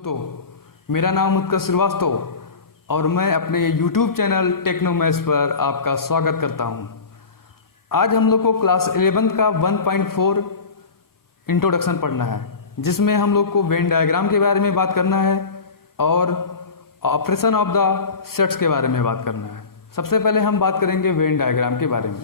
तो मेरा नाम उत्कर्ष श्रीवास्तव और मैं अपने YouTube चैनल टेक्नोमैथ्स पर आपका स्वागत करता हूं। आज हम लोग को क्लास 11 का 1.4 इंट्रोडक्शन पढ़ना है, जिसमें हम लोग को वेन डायग्राम के बारे में बात करना है और ऑपरेशन ऑफ द सेट्स के बारे में बात करना है। सबसे पहले हम बात करेंगे वेन डायग्राम के बारे में।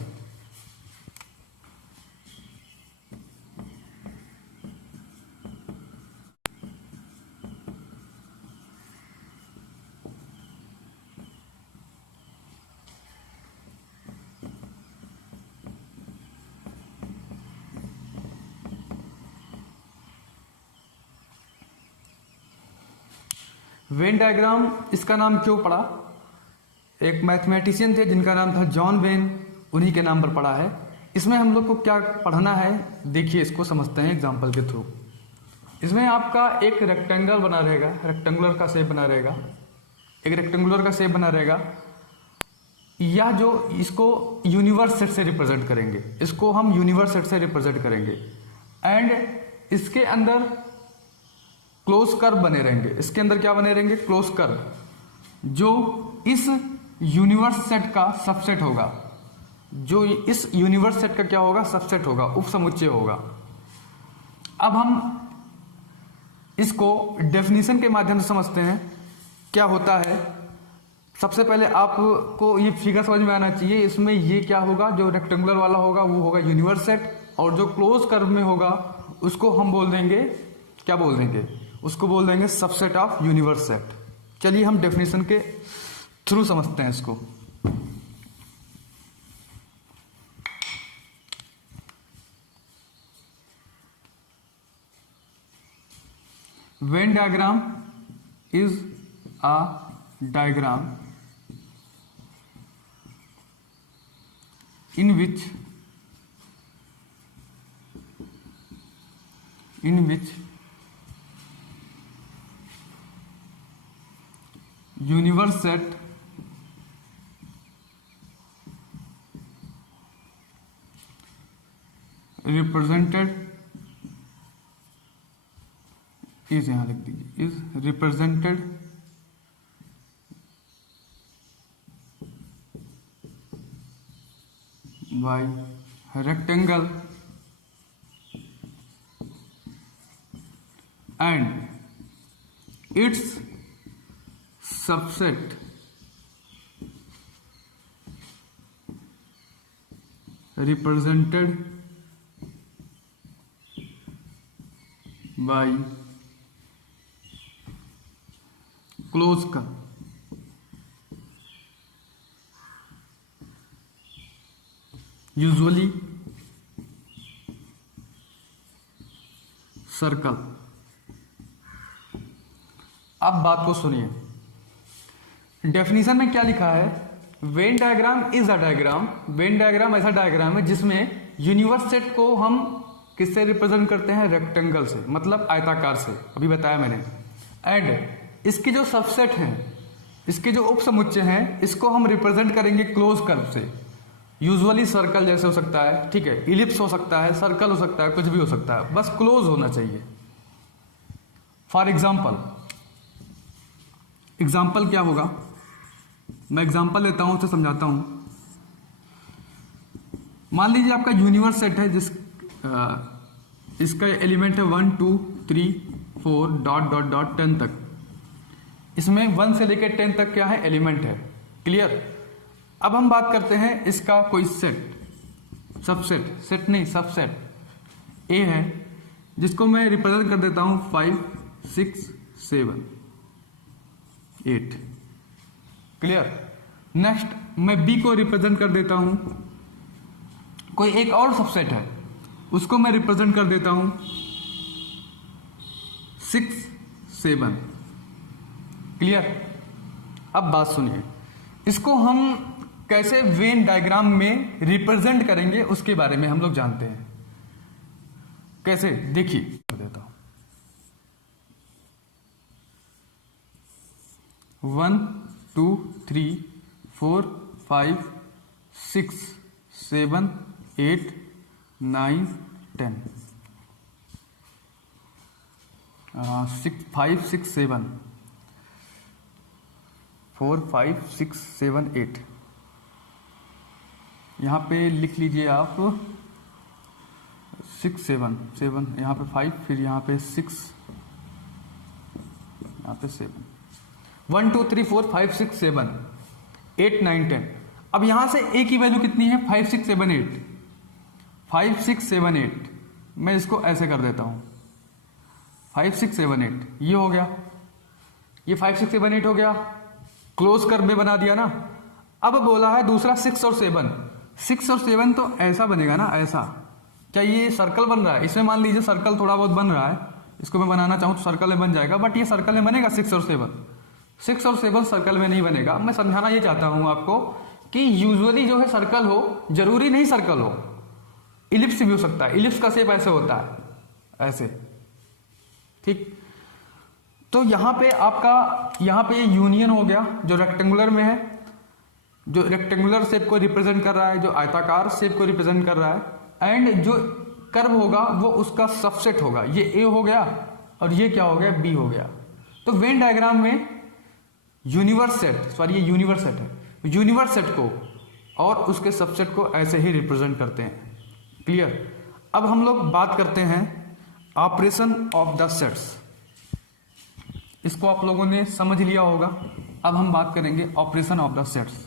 वेन डायग्राम इसका नाम क्यों पड़ा? एक मैथमेटिशियन थे जिनका नाम था जॉन वेन, उन्हीं के नाम पर पड़ा है। इसमें हम लोग को क्या पढ़ना है, देखिए इसको समझते हैं एग्जांपल के थ्रू। इसमें आपका एक रेक्टेंगल बना रहेगा, रेक्टेंगुलर का शेप बना रहेगा, एक रेक्टेंगुलर का शेप बना रहेगा। या जो इसको यूनिवर्स सेट से रिप्रेजेंट करेंगे, इसको हम यूनिवर्स सेट से रिप्रेजेंट करेंगे एंड इसके अंदर क्लोज कर्व बने रहेंगे। इसके अंदर क्या बने रहेंगे? क्लोज कर्व, जो इस यूनिवर्स सेट का सबसेट होगा। जो इस यूनिवर्स सेट का क्या होगा? सबसेट होगा, उपसमुच्चय होगा। अब हम इसको डेफिनेशन के माध्यम से समझते हैं क्या होता है। सबसे पहले आपको ये फिगर समझ में आना चाहिए। इसमें ये क्या होगा? जो रेक्टेंगुलर वाला होगा वो होगा यूनिवर्स सेट, और जो क्लोज कर्व में होगा उसको हम बोल देंगे, क्या बोल देंगे? उसको बोल देंगे सबसेट ऑफ यूनिवर्स सेट। चलिए हम डेफिनेशन के थ्रू समझते हैं इसको। Venn diagram is a diagram in which universe set represented is, यहां लिख दीजिए, is represented by rectangle and its subset represented by closed curve। Usually circle. अब बात को सुनिए, डेफिनेशन में क्या लिखा है? Venn diagram is a diagram. Venn diagram ऐसा डायग्राम है जिसमें यूनिवर्स सेट को हम किससे रिप्रेजेंट करते हैं? रेक्टेंगल से, मतलब आयताकार से, अभी बताया मैंने। एंड इसके जो सबसेट हैं, इसके जो उपसमुच्चय हैं, इसको हम रिप्रेजेंट करेंगे क्लोज कर्व से। यूजुअली सर्कल जैसे हो सकता है, ठीक है, इलिप्स हो सकता है, सर्कल हो सकता है, कुछ भी हो सकता है, बस क्लोज होना चाहिए। फॉर एग्जाम्पल क्या होगा? मैं एग्जाम्पल लेता हूं, उसे समझाता हूं। मान लीजिए आपका यूनिवर्स सेट है, इसका एलिमेंट है 1 2 3 4 डॉट डॉट डॉट 10 तक। इसमें 1 से लेकर 10 तक क्या है? एलिमेंट है। क्लियर? अब हम बात करते हैं इसका कोई सेट, सबसेट, सेट नहीं सबसेट ए है, जिसको मैं रिप्रेजेंट कर देता हूं 5 6 7 8। क्लियर? नेक्स्ट मैं बी को रिप्रेजेंट कर देता हूं, कोई एक और सबसेट है, उसको मैं रिप्रेजेंट कर देता हूं 6 7। क्लियर? अब बात सुनिए, इसको हम कैसे वेन डायग्राम में रिप्रेजेंट करेंगे उसके बारे में हम लोग जानते हैं। कैसे? देखिए देता हूं। 1 2 3 4 5 6 7 8 9 10। 5 6 7 4 5 6 7 8, यहाँ पे लिख लीजिए आप 6 7 7, यहाँ पे 5, फिर यहाँ पे 6, यहाँ पे 7, 1 2 3 4 5 6 7 8 9 10। अब यहाँ से a की वैल्यू कितनी है? 5 6 7 8, 5 6 7 8। मैं इसको ऐसे कर देता हूँ, 5 6 7 8, ये हो गया, ये 5 6 7 8 हो गया, क्लोज कर में बना दिया ना। अब बोला है दूसरा 6 और 7, 6 और 7 तो ऐसा बनेगा ना, ऐसा। क्या ये सर्कल बन रहा है? इसमें मान लीजिए सर्कल थोड़ा बहुत बन रहा है, इसको मैं बनाना चाहूँ तो सर्कल में बन जाएगा, बट ये सर्कल में बनेगा 6 और 7? 6 और 7 सर्कल में नहीं बनेगा। मैं समझाना ये चाहता हूँ आपको कि यूजुअली जो है सर्कल हो, जरूरी नहीं सर्कल हो, इलिप्स भी हो सकता है। इलिप्स का शेप ऐसे होता है, ऐसे, ठीक। तो यहाँ पे आपका, यहाँ पे यूनियन हो गया जो रेक्टेंगुलर में है, जो रेक्टेंगुलर शेप को रिप्रेजेंट कर रहा है, जो आयताकार शेप को रिप्रेजेंट कर रहा है, एंड जो कर्व होगा वो उसका सबसेट होगा। ये ए हो गया और ये क्या हो गया? बी हो गया। तो वेन डायग्राम में यूनिवर्स सेट, सॉरी ये यूनिवर्स सेट है, यूनिवर्स सेट को और उसके सबसेट को ऐसे ही रिप्रेजेंट करते हैं। क्लियर? अब हम लोग बात करते हैं ऑपरेशन ऑफ द सेट्स। इसको आप लोगों ने समझ लिया होगा। अब हम बात करेंगे ऑपरेशन ऑफ द सेट्स।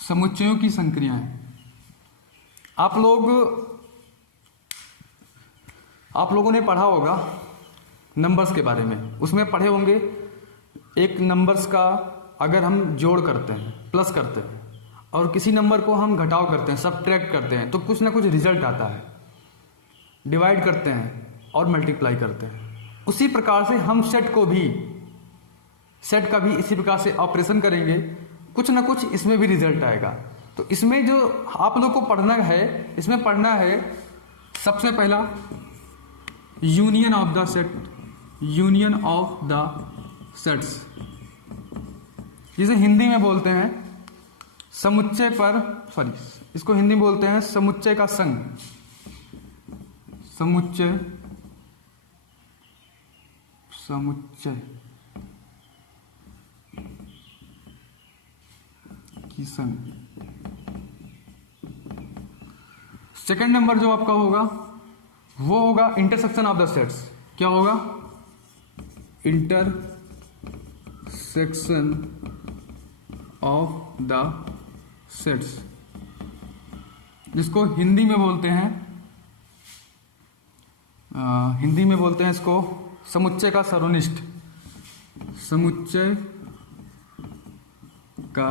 समुच्चयों की संक्रियाएं। आप लोगों ने पढ़ा होगा नंबर्स के बारे में। उसमें पढ़े होंगे एक नंबर्स का अगर हम जोड़ करते हैं, प्लस करते हैं, और किसी नंबर को हम घटाव करते हैं, सब्ट्रैक्ट करते हैं, तो कुछ ना कुछ रिजल्ट आता है। डिवाइड करते हैं और मल्टीप्लाई करते हैं। उसी प्रकार से हम सेट का भी इसी प्रकार से ऑपरेशन करेंगे, कुछ ना कुछ इसमें भी रिजल्ट आएगा। तो इसमें जो आप लोग को पढ़ना है, इसमें पढ़ना है सबसे पहला union of the set, union of the sets, जिसे हिंदी में बोलते हैं समुच्चय पर, सॉरी इसको हिंदी में बोलते हैं समुच्चय का संघ, समुच्चय की संघ। सेकंड नंबर जो आपका होगा वो होगा इंटरसेक्शन ऑफ द सेट्स। क्या होगा? इंटरसेक्शन ऑफ द सेट्स, जिसको हिंदी में बोलते हैं इसको समुच्चय का सर्वनिष्ठ, समुच्चय का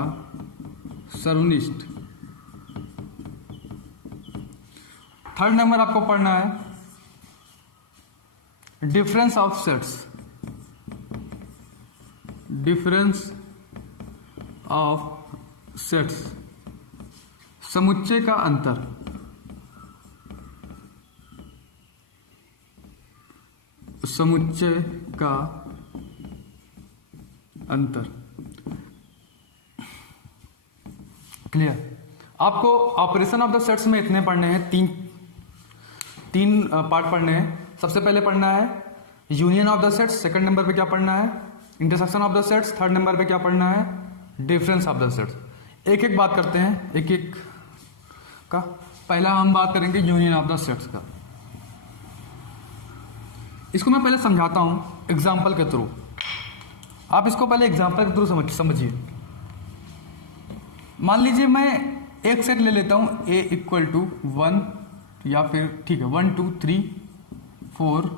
सर्वनिष्ठ। थर्ड नंबर आपको पढ़ना है difference of sets, difference of sets, समुच्चय का अंतर, समुच्चय का अंतर। क्लियर? आपको ऑपरेशन ऑफ द सेट्स में इतने पढ़ने हैं, तीन पार्ट पढ़ने हैं। सबसे पहले पढ़ना है union of the sets, second number पे क्या पढ़ना है intersection of the sets, third number पे क्या पढ़ना है डिफरेंस ऑफ द सेट्स। एक एक बात करते हैं, एक एक का। पहला हम बात करेंगे यूनियन ऑफ द सेट्स का। इसको मैं पहले समझाता हूं एग्जाम्पल के थ्रू। आप इसको पहले एग्जाम्पल के थ्रू समझिए। मान लीजिए मैं एक सेट ले लेता हूं a = 1 या फिर ठीक है 1 2 3 4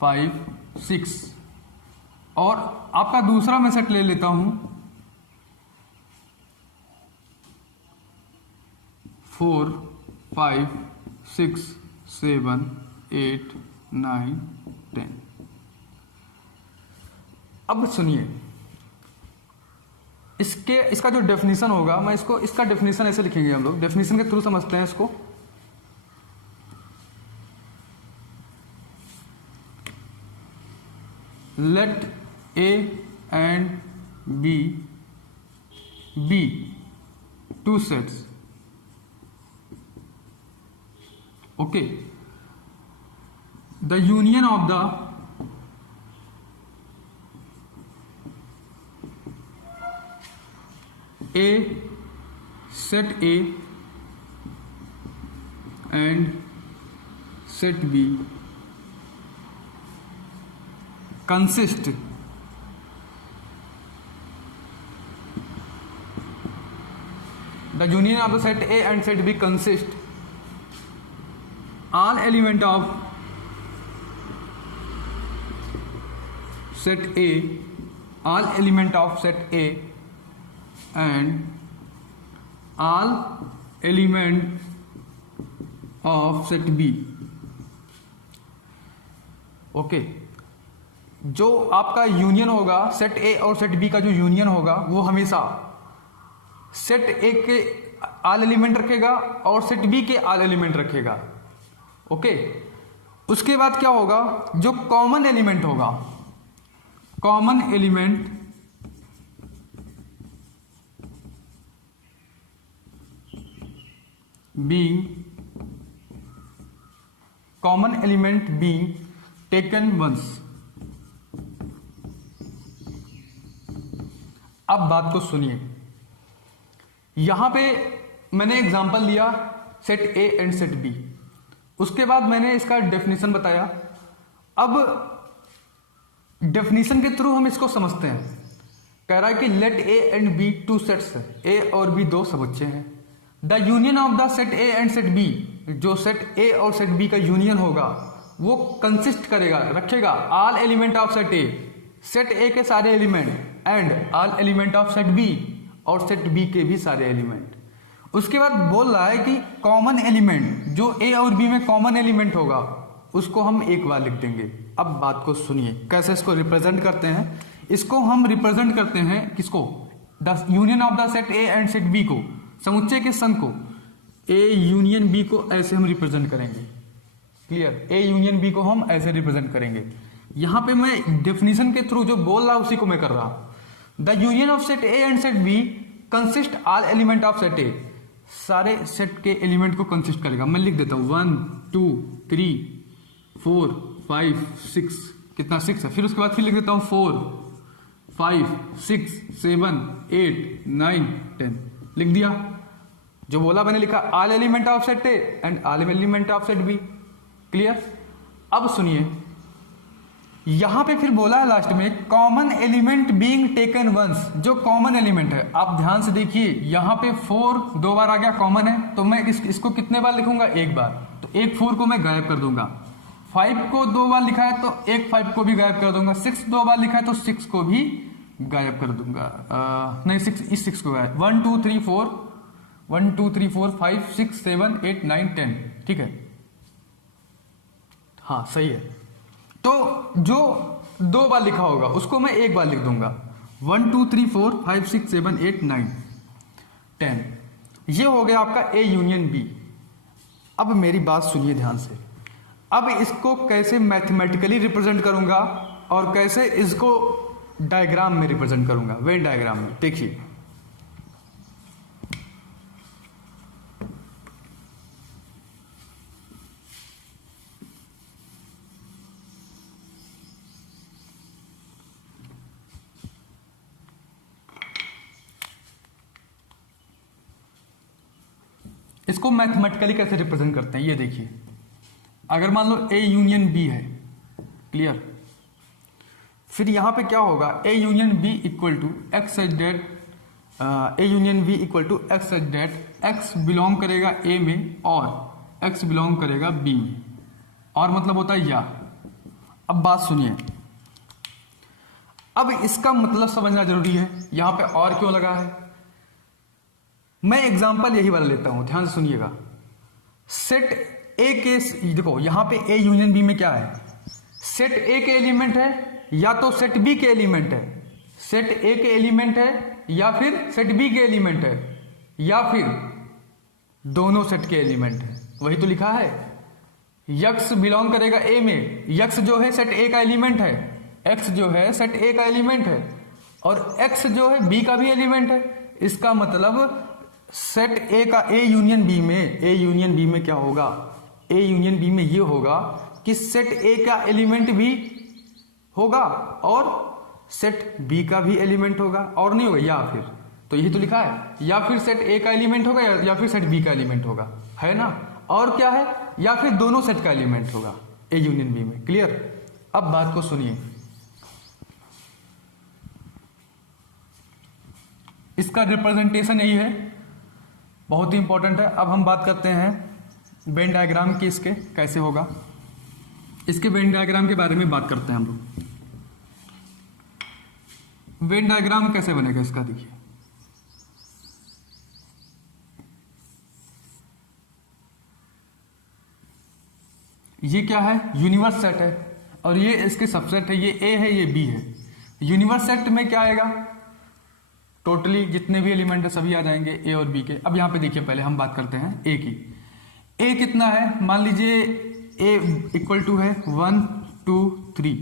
5 6 और आपका दूसरा मैं सेट ले लेता हूं 4 5 6 7 8 9 10। अब सुनिए इसका जो डेफिनेशन होगा, मैं इसका डेफिनेशन ऐसे लिखेंगे, हम लोग डेफिनेशन के थ्रू समझते हैं इसको। Let A and B B two sets, okay, the union of the A set A and set B consist the union of the set A and set B consist all element of set A, all element of set A and all element of set B, okay. जो आपका union होगा set A और set B का जो union होगा वो हमेशा set A के ऑल एलिमेंट रखेगा और सेट बी के ऑल एलिमेंट रखेगा, ओके। उसके बाद क्या होगा, जो कॉमन एलिमेंट होगा, common element being common element being taken once। अब बात को सुनिए, यहां पे मैंने एग्जांपल लिया set A and set B, उसके बाद मैंने इसका डेफिनेशन बताया। अब डेफिनेशन के थ्रू हम इसको समझते हैं। कह रहा है कि let A and B two sets, A और बी दो समुच्चय हैं। The union of the set A and set B, जो सेट ए और सेट बी का यूनियन होगा वो कंसिस्ट करेगा, रखेगा all element of set A, set A के सारे एलिमेंट, and all element of set B, और सेट बी के भी सारे एलिमेंट। उसके बाद बोल रहा है कि कॉमन एलिमेंट, जो ए और बी में कॉमन एलिमेंट होगा उसको हम एक बार लिख देंगे। अब बात को सुनिए कैसे इसको रिप्रेजेंट करते हैं। इसको हम रिप्रेजेंट करते हैं किसको, the union of the set A and set B को, समुच्चय के संघ को, ए यूनियन बी को ऐसे हम रिप्रेजेंट करेंगे। क्लियर, ए यूनियन बी को हम ऐसे रिप्रेजेंट करेंगे। यहां पे मैं डेफिनेशन के थ्रू जो बोल रहा उसी को मैं कर रहा हूं। The union of set A and set B consist all element of set A, सारे सेट के एलिमेंट को कंसिस्ट करेगा। मैं लिख देता हूं 1 2 3 4 5 6, कितना 6 है। फिर उसके बाद फिर लिख देता हूं 4 5 6 7 8 9 10, लिख दिया। जो बोला मैंने लिखा all element of set A and all element of set B. Clear. अब सुनिए यहां पे फिर बोला है लास्ट में common element being taken once, जो कॉमन एलिमेंट है। आप ध्यान से देखिए यहां पे 4 दो बार आ गया कॉमन है, तो मैं इसको कितने बार लिखूंगा, एक बार। तो एक 4 को मैं गायब कर दूंगा। 5 को 2 बार लिखा है तो एक 5 को भी गायब कर दूंगा। 6 2 बार लिखा है तो 6 को भी गायब कर दूंगा। नहीं 6 को गायब। 1 2 3 4 1 2 3 4 5 6 7 8 9 10, ठीक है। हाँ सही है। तो जो 2 बार लिखा होगा उसको मैं एक बार लिख दूंगा। 1 2 3 4 5 6 7 8 9 10, ये हो गया आपका ए यूनियन बी। अब मेरी बात सुनिए ध्यान से। अब इसको कैसे मैथमेटिकली रिप्रेजेंट करूंगा और कैसे इसको डायग्राम में रिप्रेजेंट करूंगा, वेन डायग्राम में। देखिए इसको मैथमेटिकली कैसे रिप्रेजेंट करते हैं, ये देखिए। अगर मान लो ए यूनियन बी है, क्लियर, फिर यहां पे क्या होगा, A union B equal to X such that, A union B equal to X such that X belong करेगा ए में और एक्स बिलोंग करेगा बी में, और मतलब होता है या। अब बात सुनिए, अब इसका मतलब समझना जरूरी है। यहां पे और क्यों लगा है, मैं एग्जांपल यही वाला लेता हूं, ध्यान से सुनिएगा। सेट ए के, देखो यहां पे ए यूनियन बी में क्या है, सेट ए के एलिमेंट है या तो सेट बी के एलिमेंट है, सेट ए के एलिमेंट है या फिर सेट बी के एलिमेंट है, या फिर दोनों सेट के एलिमेंट है। वही तो लिखा है, यक्स बिलोंग करेगा ए में, यक्स जो है सेट ए का एलिमेंट है, एक्स जो है सेट ए का एलिमेंट है, और एक्स जो है बी का भी एलिमेंट है। इसका मतलब सेट ए का ए यूनियन बी में, ए यूनियन बी में क्या होगा, ए यूनियन बी में ये होगा कि सेट ए का एलिमेंट भी होगा और सेट बी का भी एलिमेंट होगा, और नहीं होगा या फिर, तो यही तो लिखा है, या फिर सेट ए का एलिमेंट होगा या फिर सेट बी का एलिमेंट होगा, है ना। और क्या है, या फिर दोनों सेट का एलिमेंट होगा ए यूनियन बी में। क्लियर। अब बात को सुनिए, इसका रिप्रेजेंटेशन यही है, बहुत ही इंपॉर्टेंट है। अब हम बात करते हैं वेन डायग्राम की, इसके कैसे होगा, इसके वेन डायग्राम के बारे में बात करते हैं हम लोग। वेन डायग्राम कैसे बनेगा इसका, देखिए ये क्या है, यूनिवर्स सेट है, और ये इसके सबसेट है, ये ए है ये बी है। यूनिवर्स सेट में क्या आएगा, टोटली जितने भी एलिमेंट है सभी आ जाएंगे ए और बी के। अब यहां पे देखिए, पहले हम बात करते हैं ए की। ए कितना है, मान लीजिए ए इक्वल टू है 1 2 3,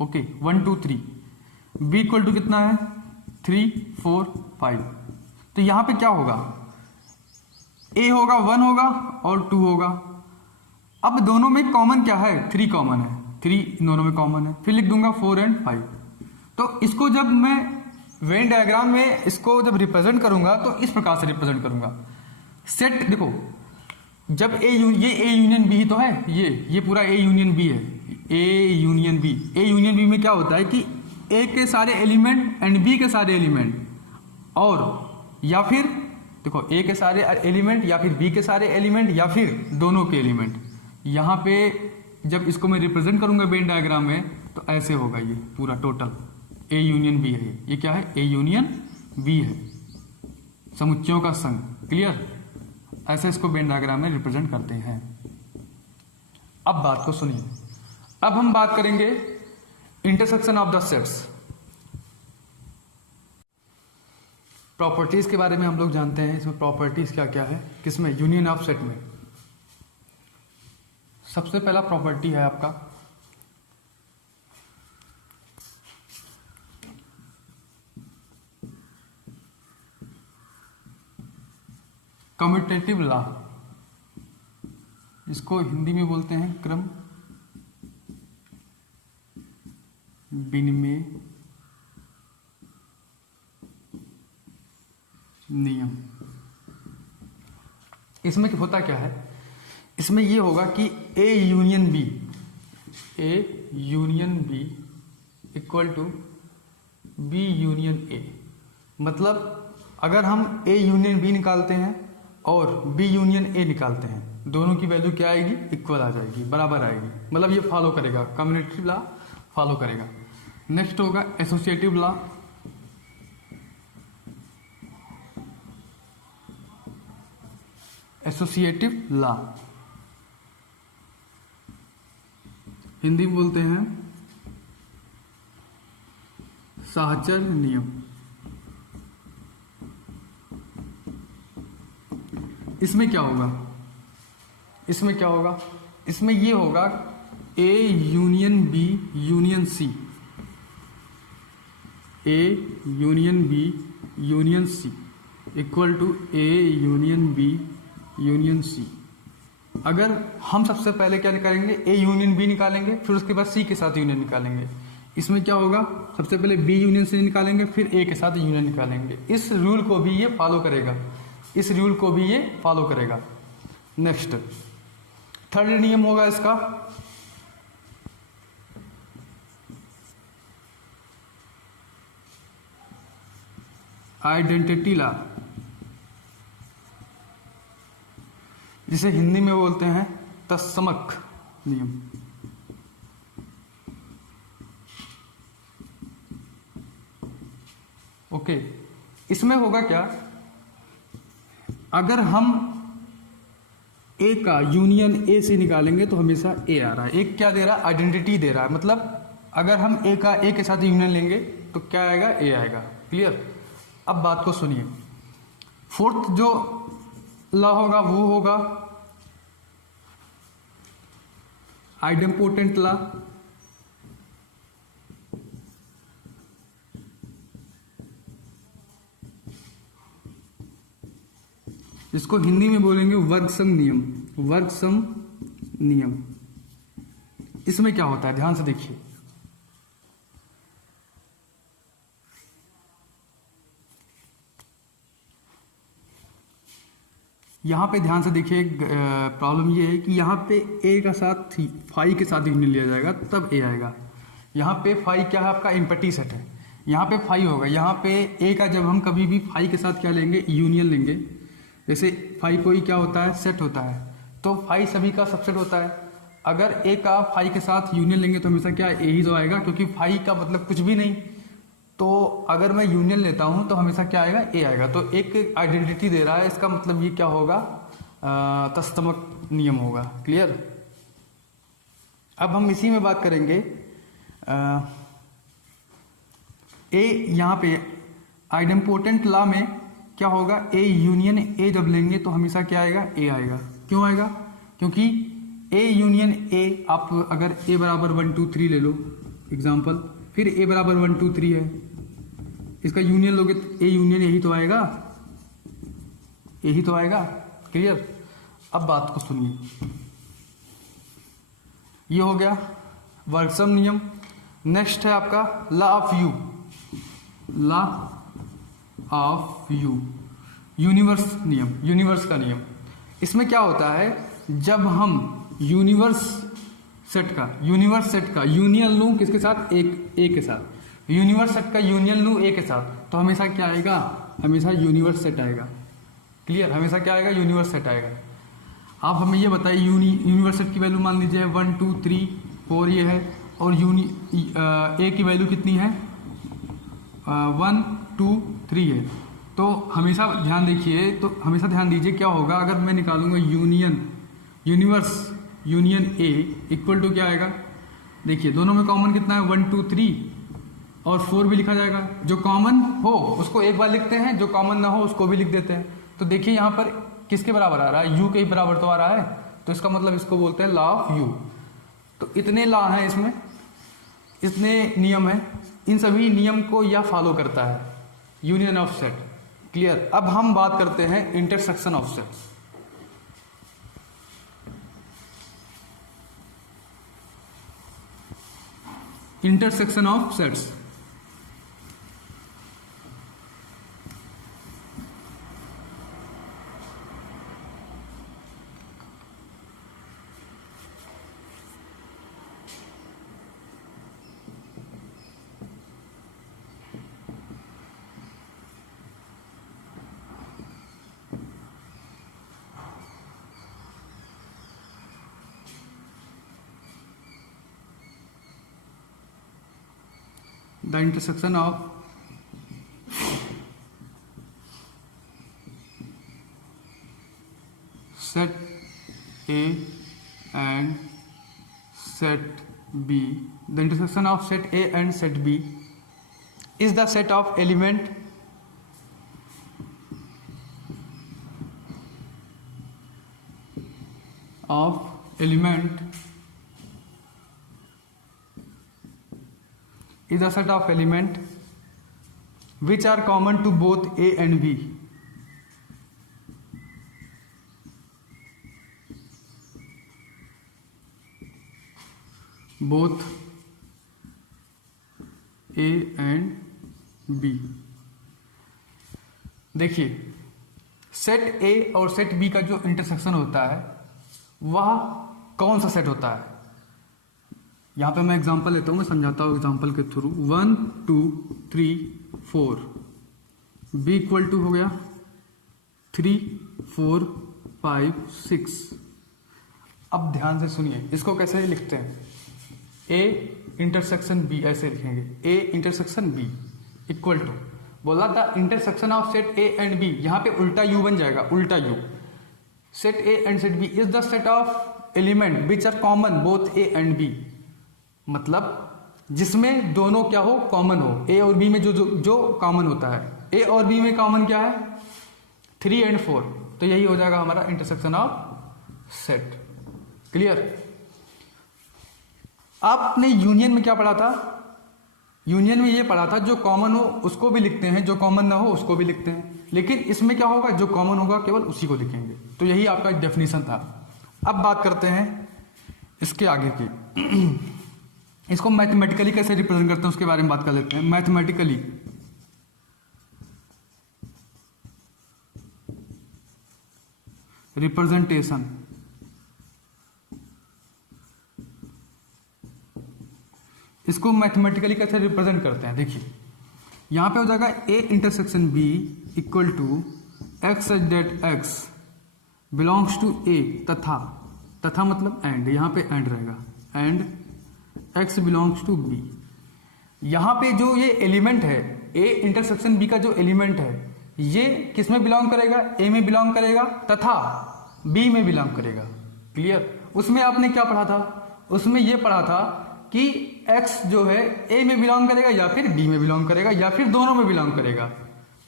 ओके 1 2 3। बी इक्वल टू कितना है 3 4 5। तो यहां पे क्या होगा, ए होगा 1 होगा और 2 होगा। अब दोनों में कॉमन क्या है, 3 कॉमन है, 3 दोनों में कॉमन है। फिर लिख दूंगा 4 एंड 5। तो इसको जब मैं वेन डायग्राम में इसको जब रिप्रेजेंट करूंगा तो इस प्रकार से रिप्रेजेंट करूंगा। सेट देखो, जब ये ए यूनियन बी तो है, ये पूरा ए यूनियन बी है, A union B. A union B में क्या होता है कि ए के सारे एलिमेंट एंड बी के सारे एलिमेंट, और या फिर देखो ए के सारे एलिमेंट या फिर बी के सारे एलिमेंट या फिर दोनों के एलिमेंट। यहां पे जब इसको मैं रिप्रेजेंट करूंगा वेन डायग्राम में तो ऐसे होगा, ये पूरा टोटल ए यूनियन बी है। ये क्या है, ए यूनियन बी है, समुच्चयों का संघ। क्लियर। ऐसे इसको वेन डायग्राम में रिप्रेजेंट करते हैं। अब बात को सुनिए, अब हम बात करेंगे intersection of the sets. Properties के बारे में हम लोग जानते हैं, इसमें प्रॉपर्टीज क्या क्या है, किसमें, यूनियन ऑफ सेट में। सबसे पहला प्रॉपर्टी है आपका कम्यूटेटिव लॉ, इसको हिंदी में बोलते हैं क्रम विनिमय नियम। इसमें होता क्या है, इसमें ये होगा कि A union B, A union B equal to B union A. मतलब अगर हम ए यूनियन बी निकालते हैं और बी यूनियन ए निकालते हैं, दोनों की वैल्यू क्या आएगी, इक्वल आ जाएगी, बराबर आएगी। मतलब ये फॉलो करेगा, कम्यूटेटिव लॉ फॉलो करेगा। नेक्स्ट होगा associative law. Associative law Hindi में बोलते हैं साहचर्य नियम। इसमें क्या होगा, इसमें क्या होगा, इसमें ये होगा A union B union C, A union B union C equal to A union B union C. अगर हम सबसे पहले क्या निकालेंगे, ए यूनियन बी निकालेंगे, फिर उसके बाद सी के साथ यूनियन निकालेंगे। इसमें क्या होगा, सबसे पहले बी यूनियन सी निकालेंगे, फिर ए के साथ यूनियन निकालेंगे। इस रूल को भी ये फॉलो करेगा, इस रूल को भी ये फॉलो करेगा। नेक्स्ट थर्ड नियम होगा इसका आइडेंटिटी लॉ। जिसे हिंदी में बोलते हैं तत्समक नियम। ओके, इसमें होगा क्या, अगर हम ए का यूनियन ए से निकालेंगे तो हमेशा ए आ रहा है। एक क्या दे रहा है, आइडेंटिटी दे रहा है, मतलब अगर हम ए का ए के साथ यूनियन लेंगे तो क्या आएगा, ए आएगा। क्लियर। अब बात को सुनिए, फोर्थ जो लॉ होगा वो होगा आइडेम्पोटेंट लॉ। जिसको हिंदी में बोलेंगे वर्गसम नियम। वर्गसम नियम, इसमें क्या होता है, ध्यान से देखिए। यहां पे ध्यान से देखिए, प्रॉब्लम ये है कि यहां पे ए का साथ फाई के साथ यूनियन लिया जाएगा तब ए आएगा। यहां पे फाई क्या है, आपका एम्पटी सेट है, यहां पे फाई होगा। यहां पे ए का जब हम कभी भी फाई के साथ क्या लेंगे, यूनियन लेंगे, जैसे फाई कोई क्या होता है, सेट होता है, तो फाई सभी का सबसेट होता है। अगर ए का फाई के साथ यूनियन लेंगे तो हमेशा क्या, ए ही तो आएगा, क्योंकि फाई का मतलब कुछ भी नहीं। तो अगर मैं यूनियन लेता हूं तो हमेशा क्या आएगा, ए आएगा। तो एक आइडेंटिटी दे रहा है, इसका मतलब ये क्या होगा, तत्समक नियम होगा। क्लियर। अब हम इसी में बात करेंगे, ए यहां पे आइडेम्पोटेंट लॉ में क्या होगा, ए यूनियन ए जब लेंगे तो हमेशा क्या आएगा, ए आएगा। क्यों आएगा, क्योंकि ए यूनियन ए, आप अगर ए बराबर 1 2 3 ले लो एग्जांपल, फिर ए बराबर 1 2 3 है, इसका यूनियन लोगे तो ए यूनियन यही तो आएगा, यही तो आएगा। क्लियर। अब बात को सुनिए, ये हो गया वर्गसम नियम। नेक्स्ट है आपका law of you. Law of you, universe नियम, यूनिवर्स का नियम। इसमें क्या होता है, जब हम यूनिवर्स सेट का यूनियन लूं किसके साथ, एक ए के साथ, यूनिवर्स सेट का यूनियन लूं ए के साथ, तो हमेशा क्या आएगा, हमेशा यूनिवर्स सेट आएगा। क्लियर। हमेशा क्या आएगा, यूनिवर्स सेट आएगा। आप हमें ये बताइए, यूनिवर्स सेट की वैल्यू मान लीजिए 1 2 3 4 ये है, और ए की वैल्यू कितनी है, 1 2 3 है। तो हमेशा ध्यान देखिए, तो हमेशा ध्यान दीजिए क्या होगा, अगर मैं निकालूंगा universe union A equal to क्या आएगा, देखिए दोनों में कॉमन कितना है, 1 2 3 और 4 भी लिखा जाएगा। जो कॉमन हो उसको एक बार लिखते हैं, जो कॉमन ना हो उसको भी लिख देते हैं। तो देखिए यहाँ पर किसके बराबर आ रहा है, यू के ही बराबर तो आ रहा है, तो इसका मतलब इसको बोलते हैं लॉ ऑफ यू। तो इतने लॉ हैं इसमें, इतने नियम है, इन सभी नियम को यह फॉलो करता है, यूनियन ऑफ सेट। क्लियर। अब हम बात करते हैं intersection of sets. Intersection of sets, the intersection of set A and set B, the intersection of set A and set B is the set of element is the set of element which are common to both A and B. Both A and B. देखिए set A और set B का जो intersection होता है वह कौन सा set होता है, यहां पे मैं एग्जांपल लेता हूं, मैं समझाता हूं एग्जांपल के थ्रू। 1 2 3 4 बी इक्वल टू हो गया 3 4 5 6। अब ध्यान से सुनिए, इसको कैसे लिखते हैं, ए इंटरसेक्शन बी ऐसे लिखेंगे, A intersection B equal to, बोला था intersection of set A and B, यहां पे उल्टा यू बन जाएगा, उल्टा U, set A and set B is the set of element which are common both A and B, मतलब जिसमें दोनों क्या हो, कॉमन हो, ए और बी में जो कॉमन होता है, ए और बी में कॉमन क्या है 3 and 4, तो यही हो जाएगा हमारा इंटरसेक्शन ऑफ सेट। क्लियर। आपने यूनियन में क्या पढ़ा था, यूनियन में ये पढ़ा था जो कॉमन हो उसको भी लिखते हैं, जो कॉमन ना हो उसको भी लिखते हैं, लेकिन इसमें क्या होगा, जो कॉमन होगा केवल उसी को लिखेंगे, तो यही आपका डेफिनेशन था। अब बात करते हैं इसके आगे की, इसको मैथमेटिकली कैसे रिप्रेजेंट करते हैं उसके बारे में बात कर लेते हैं। मैथमेटिकली रिप्रेजेंटेशन, इसको मैथमेटिकली कैसे रिप्रेजेंट करते हैं, देखिए यहां पे हो जाएगा A intersection B equal to X such that X belongs to A, तथा मतलब एंड, यहां पे एंड रहेगा, and X belongs to B. यहां पे जो ये एलिमेंट है, ए इंटरसेक्शन बी का जो एलिमेंट है, ये किस में बिलोंग करेगा, ए में बिलोंग करेगा तथा बी में बिलोंग करेगा। क्लियर। उसमें आपने क्या पढ़ा था, उसमें ये पढ़ा था कि एक्स जो है ए में बिलोंग करेगा या फिर बी में बिलोंग करेगा या फिर दोनों में बिलोंग करेगा,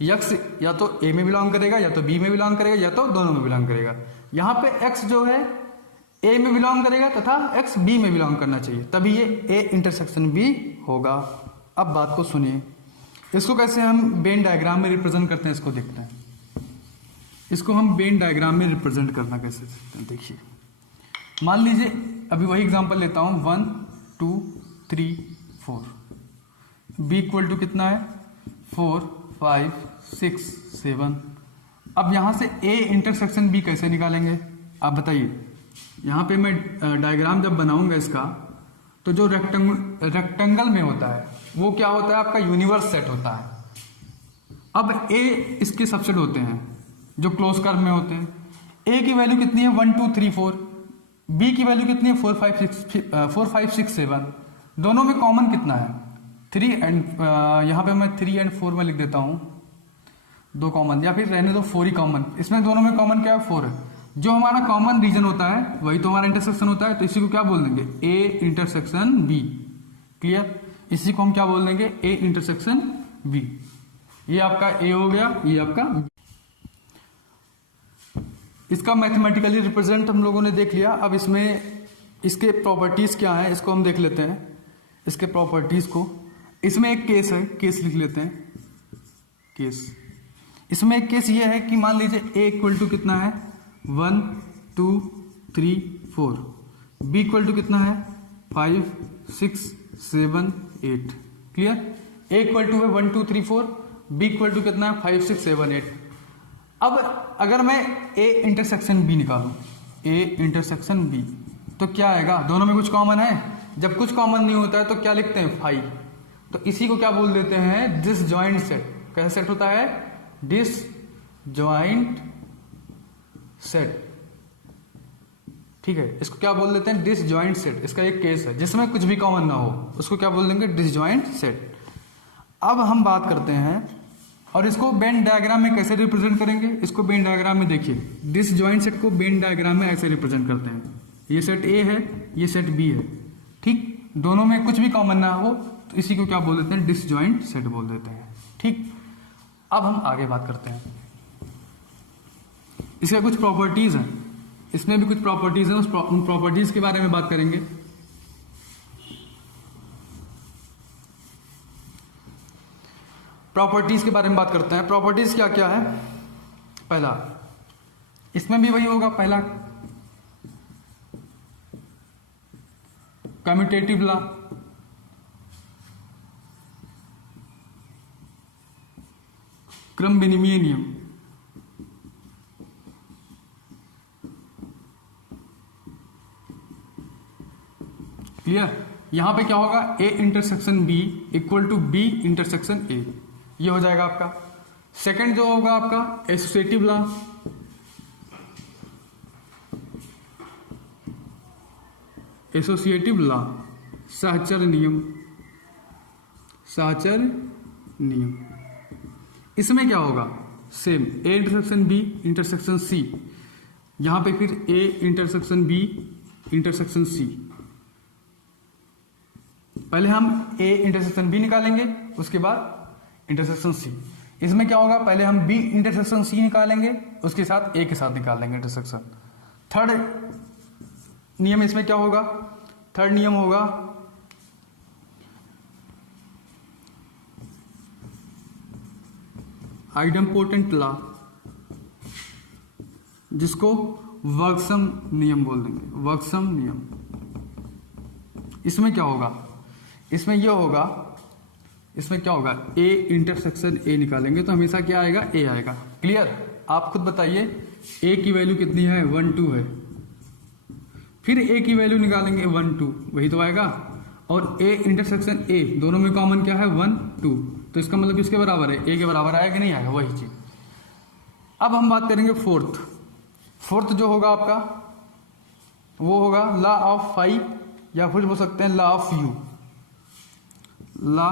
एक्स या तो ए में बिलोंग करेगा या तो बी में बिलोंग करेगा या तो दोनों में बिलोंग करेगा। यहां पे एक्स जो है ए में बिलोंग करेगा तथा एक्स बी में बिलोंग करना चाहिए, तभी ये ए इंटरसेक्शन बी होगा। अब बात को सुनिए, इसको कैसे हम वेन डायग्राम में रिप्रेजेंट करते हैं, इसको देखते हैं। इसको हम वेन डायग्राम में रिप्रेजेंट करना कैसे सकते हैं, देखिए मान लीजिए अभी वही एग्जांपल लेता हूं, 1 2 3 4, बी इक्वल टू कितना है 4 5 6 7। अब यहां से ए इंटरसेक्शन बी कैसे निकालेंगे आप बताइए। यहां पे मैं डायग्राम जब बनाऊंगा इसका, तो जो रेक्टेंगल में होता है वो क्या होता है, आपका यूनिवर्स सेट होता है। अब ए इसके सबसेट होते हैं जो क्लोज कर्व में होते हैं। ए की वैल्यू कितनी है 1 2 3 4, बी की वैल्यू कितनी है 4 5 6 7, दोनों में कॉमन कितना है 3 एंड यहां पे मैं 3 and 4 में लिख देता हूं, 2 कॉमन, या फिर रहने दो 4 ही कॉमन, इसमें दोनों में कॉमन क्या है 4 है। जो हमारा कॉमन रीजन होता है वही तो हमारा इंटरसेक्शन होता है, तो इसी को क्या बोल देंगे ए इंटरसेक्शन बी। क्लियर। इसी को हम क्या बोल देंगे ए इंटरसेक्शन बी। ये आपका ए हो गया, ये आपका B। इसका मैथमेटिकली रिप्रेजेंट हम लोगों ने देख लिया। अब इसमें इसके प्रॉपर्टीज क्या है इसको हम देख लेते हैं, इसके प्रॉपर्टीज को। इसमें एक केस है, केस लिख लेते हैं, केस। इसमें एक केस ये है कि मान लीजिए ए इक्वल टू कितना है 1 2 3 4, बी इक्वल टू कितना है 5 6 7 8। क्लियर। ए इक्वल टू है 1 2 3 4, बी इक्वल टू कितना है 5 6 7 8। अब अगर मैं ए इंटरसेक्शन बी निकालूं, ए इंटरसेक्शन बी, तो क्या आएगा, दोनों में कुछ कॉमन है। जब कुछ कॉमन नहीं होता है तो क्या लिखते हैं 5, तो इसी को क्या बोल देते हैं डिसजॉइंट सेट। कैसा सेट होता है, डिसजॉइंट सेट। ठीक है, इसको क्या बोल देते हैं डिसजॉइंट सेट। इसका एक केस है जिसमें कुछ भी कॉमन ना हो, उसको क्या बोल देंगे डिसजॉइंट सेट। अब हम बात करते हैं और इसको वेन डायग्राम में कैसे रिप्रेजेंट करेंगे। इसको वेन डायग्राम में देखिए, डिसजॉइंट सेट को वेन डायग्राम में ऐसे रिप्रेजेंट करते हैं, ये सेट ए है, ये सेट बी है, ठीक, दोनों में कुछ भी कॉमन ना हो तो इसी को क्या बोल देते हैं डिसजॉइंट सेट बोल देते हैं। ठीक। अब हम आगे बात करते हैं, इसके कुछ प्रॉपर्टीज हैं, इसमें भी कुछ प्रॉपर्टीज हैं, उन प्रॉपर्टीज के बारे में बात करेंगे। प्रॉपर्टीज के बारे में बात करते हैं। प्रॉपर्टीज क्या क्या है, पहला, इसमें भी वही होगा, पहला कम्यूटेटिव लॉ, क्रम विनिमय नियम, क्लियर। यहां पे क्या होगा A intersection B equal to B intersection A, ये हो जाएगा आपका। सेकंड जो होगा आपका एसोसिएटिव लॉ, एसोसिएटिव लॉ, सहचर नियम, सहचर नियम। इसमें क्या होगा, same A intersection B intersection C, यहां पे फिर A intersection B intersection C. पहले हम ए इंटरसेक्शन बी निकालेंगे, उसके बाद इंटरसेक्शन सी। इसमें क्या होगा, पहले हम बी इंटरसेक्शन सी निकालेंगे, उसके साथ ए के साथ निकाल लेंगे इंटरसेक्शन। थर्ड नियम इसमें क्या होगा, थर्ड नियम होगा आइडम्पोर्टेंट लॉ, जिसको वर्कसम नियम बोल देंगे, वर्कसम नियम। इसमें क्या होगा, इसमें यह होगा, इसमें क्या होगा, ए इंटरसेक्शन ए निकालेंगे तो हमेशा क्या आएगा, ए आएगा। क्लियर। आप खुद बताइए ए की वैल्यू कितनी है, 1 2 है, फिर ए की वैल्यू निकालेंगे 1 2, वही तो आएगा। और ए इंटरसेक्शन ए, दोनों में कॉमन क्या है, 1 2, तो इसका मतलब किसके बराबर है, ए के बराबर आएगा कि नहीं आएगा, वही चीज। अब हम बात करेंगे फोर्थ। फोर्थ जो होगा आपका वो होगा लॉ ऑफ फाइव, या फिर बोल सकते हैं law of you, law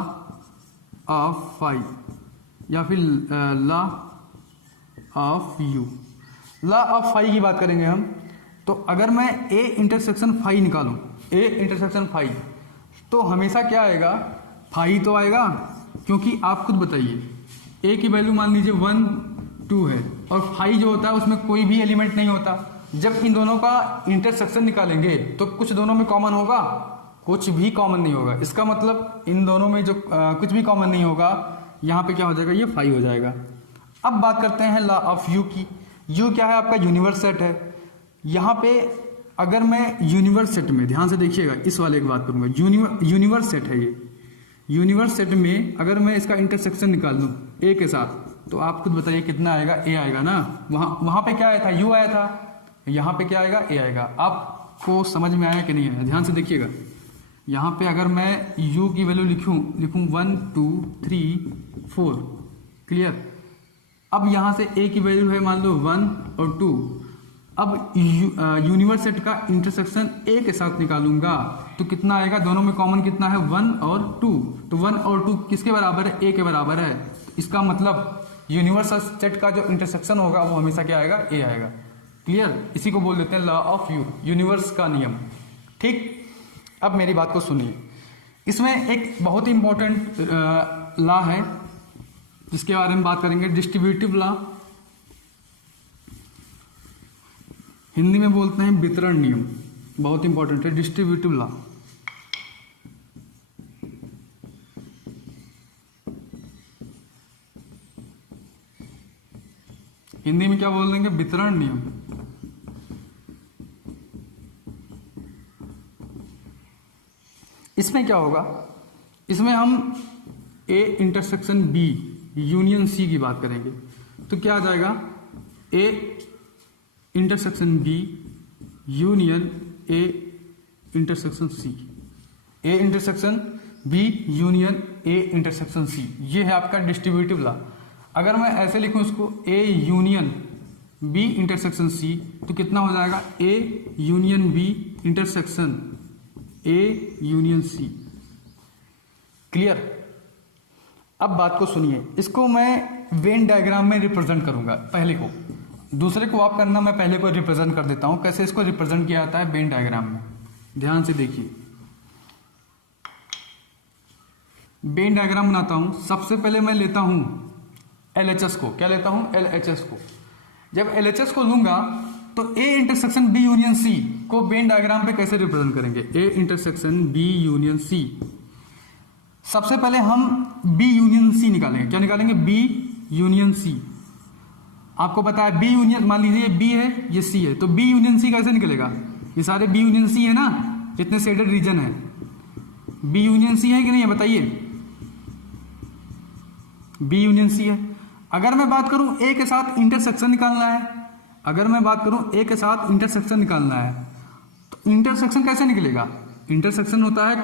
of five, या फिर law of you. Law of five की बात करेंगे हम, तो अगर मैं ए इंटरसेक्शन फाइव निकालूं, ए इंटरसेक्शन फाइव, तो हमेशा क्या आएगा, फाइव तो आएगा, क्योंकि आप खुद बताइए ए की वैल्यू मान लीजिए 1 2 है, और फाइव जो होता है उसमें कोई भी एलिमेंट नहीं होता। जब इन दोनों का इंटरसेक्शन निकालेंगे तो कुछ दोनों में कॉमन होगा, कुछ भी कॉमन नहीं होगा। इसका मतलब इन दोनों में जो कुछ भी कॉमन नहीं होगा, यहाँ पे क्या हो जाएगा, ये 5 हो जाएगा। अब बात करते हैं लॉ ऑफ यू की। यू क्या है, आपका यूनिवर्स सेट है। यहाँ पे अगर मैं यूनिवर्स सेट में, ध्यान से देखिएगा, इस वाले की बात करूंगा, यूनिवर्स सेट है ये। यूनिवर्स सेट में अगर मैं इसका इंटरसेक्शन निकाल दूं ए के साथ, तो आप खुद बताइए कितना आएगा, ए आएगा ना। वहां पे क्या आया था, यू आया था, यहाँ पे क्या आएगा, ए आएगा। आपको समझ में आया कि नहीं आया, ध्यान से देखिएगा। यहाँ पे अगर मैं u की वैल्यू लिखूं 1 2 3 4, क्लियर। अब यहाँ से a की वैल्यू है मान लो 1 और 2। अब यूनिवर्स सेट का इंटरसेक्शन a के साथ निकालूंगा तो कितना आएगा, दोनों में कॉमन कितना है, 1 और 2। तो 1 और 2 किसके बराबर है, a के बराबर है। इसका मतलब यूनिवर्स सेट का जो इंटरसेक्शन होगा वो हमेशा क्या आएगा, a आएगा। क्लियर। इसी को बोल देते हैं लॉ ऑफ यू, यूनिवर्स का नियम। ठीक। अब मेरी बात को सुनिए, इसमें एक बहुत ही इंपॉर्टेंट लॉ है जिसके बारे में बात करेंगे, डिस्ट्रीब्यूटिव लॉ। हिंदी में बोलते हैं वितरण नियम, बहुत इंपॉर्टेंट है डिस्ट्रीब्यूटिव लॉ। हिंदी में क्या बोल देंगे, वितरण नियम। इसमें क्या होगा, इसमें हम A intersection B union C की बात करेंगे तो क्या आ जाएगा, A intersection B union A intersection C, A intersection B union A intersection C. ये है आपका डिस्ट्रीब्यूटिव लॉ। अगर मैं ऐसे लिखूं इसको, A union B intersection C, तो कितना हो जाएगा, A union B intersection A union C. Clear. अब बात को सुनिए, इसको मैं वेन डायग्राम में रिप्रेजेंट करूंगा। पहले को, दूसरे को आप करना, मैं पहले को रिप्रेजेंट कर देता हूं। कैसे इसको रिप्रेजेंट किया जाता है वेन डायग्राम में, ध्यान से देखिए। वेन डायग्राम बनाता हूं, सबसे पहले मैं लेता हूं LHS को। क्या लेता हूं, LHS को। जब LHS को लूंगा तो A intersection B union C को वेन डायग्राम पे कैसे रिप्रेजेंट करेंगे, A intersection B union C. सबसे पहले हम बी यूनियन सी निकालेंगे। क्या निकालेंगे, बी यूनियन सी। आपको पता है बी यूनियन, मान लीजिए ये बी है, ये सी है, तो बी यूनियन सी कैसे निकलेगा, ये सारे बी यूनियन सी है ना, जितने शेडेड रीजन है, बी यूनियन सी है कि नहीं है, बताइए। बी यूनियन सी है। अगर मैं बात करूं ए के साथ इंटरसेक्शन निकालना है, अगर मैं बात करूं ए के साथ इंटरसेक्शन निकालना है, तो इंटरसेक्शन कैसे निकलेगा, इंटरसेक्शन होता है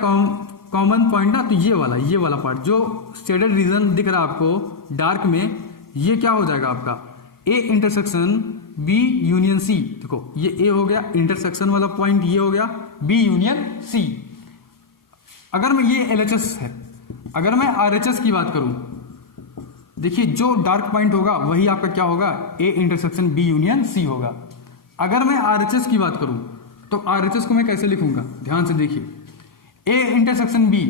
कॉमन पॉइंट ना, तो ये वाला पार्ट जो शेडेड रीजन दिख रहा है आपको डार्क में, ये क्या हो जाएगा आपका A intersection B union C. देखो ये ए हो गया, इंटरसेक्शन वाला पॉइंट ये हो गया, बी यूनियन सी। अगर मैं ये LHS है, अगर मैं RHS की बात करूं, देखिए जो डार्क पॉइंट होगा वही आपका क्या होगा, A intersection B union C होगा। अगर मैं RHS की बात करूं तो RHS को मैं कैसे लिखूंगा, ध्यान से देखिए, A इंटरसेक्शन B,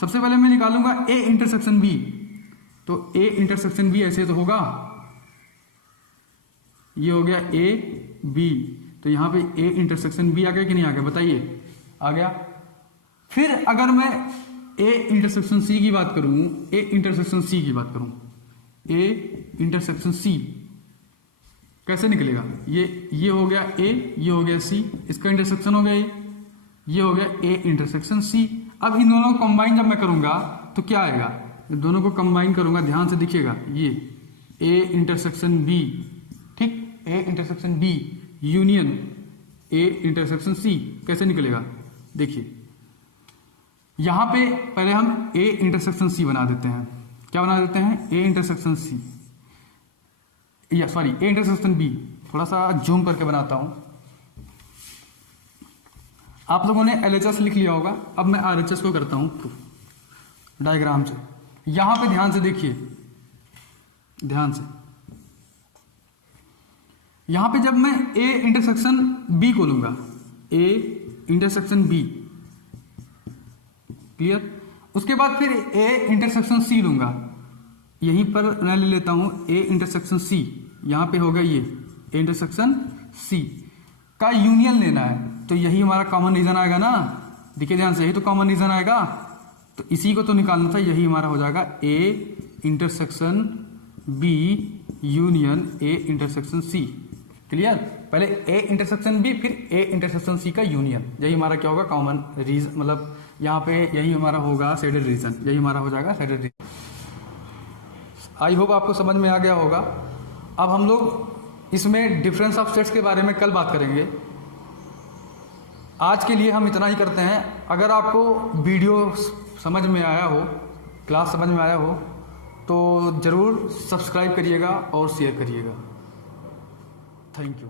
सबसे पहले मैं निकालूंगा A इंटरसेक्शन B, तो A इंटरसेक्शन B ऐसे तो होगा, ये हो गया A B, तो यहां पे A इंटरसेक्शन B आ गया कि नहीं आ गया, बताइए, आ गया। फिर अगर मैं A इंटरसेक्शन C की बात करूं, A इंटरसेक्शन C की बात करूं, A इंटरसेक्शन C कैसे निकलेगा, ये हो गया A, ये हो गया C, इसका इंटरसेक्शन हो गया ये हो गया A इंटरसेक्शन C। अब इन दोनों को कंबाइन जब मैं करूंगा तो क्या आएगा, दोनों को कंबाइन करूंगा, ध्यान से देखिएगा, ये A इंटरसेक्शन B, ठीक, A intersection B union A intersection C कैसे निकलेगा, देखिए यहां पे पहले हम A इंटरसेक्शन C बना देते हैं, क्या बना देते हैं, A इंटरसेक्शन C, या सॉरी A इंटरसेक्शन B, थोड़ा सा जूम करके बनाता हूं। आप लोगों ने LHS लिख लिया होगा, अब मैं RHS को करता हूं प्रूफ डायग्राम से। यहां पे ध्यान से देखिए, ध्यान से, यहां पे जब मैं A इंटरसेक्शन B को लूंगा, A इंटरसेक्शन B, क्लियर, उसके बाद फिर A इंटरसेक्शन C लूंगा, यहीं पर मैं ले लेता हूं A इंटरसेक्शन C, यहां पे होगा ये A इंटरसेक्शन C का यूनियन लेना है, तो यही हमारा कॉमन रीजन आएगा ना, देखिए ध्यान से, यही तो कॉमन रीजन आएगा, तो इसी को तो निकालना था, यही हमारा हो जाएगा A intersection B union A intersection C, clear, पहले A इंटरसेक्शन B फिर A इंटरसेक्शन C का यूनियन, यही हमारा क्या होगा, कॉमन रीजन, मतलब यहाँ पे यही हमारा होगा शेडेड रीजन, यही हमारा हो जाएगा शेडेड रीजन। आई होप आपको समझ में आ गया होगा। अब हम लोग इसमें डिफरेंस ऑफ सेट्स के बारे में कल बात करेंगे। आज के लिए हम इतना ही करते हैं। अगर आपको वीडियो समझ में आया हो, क्लास समझ में आया हो, तो ज़रूर सब्सक्राइब करिएगा और शेयर करिएगा। Thank you.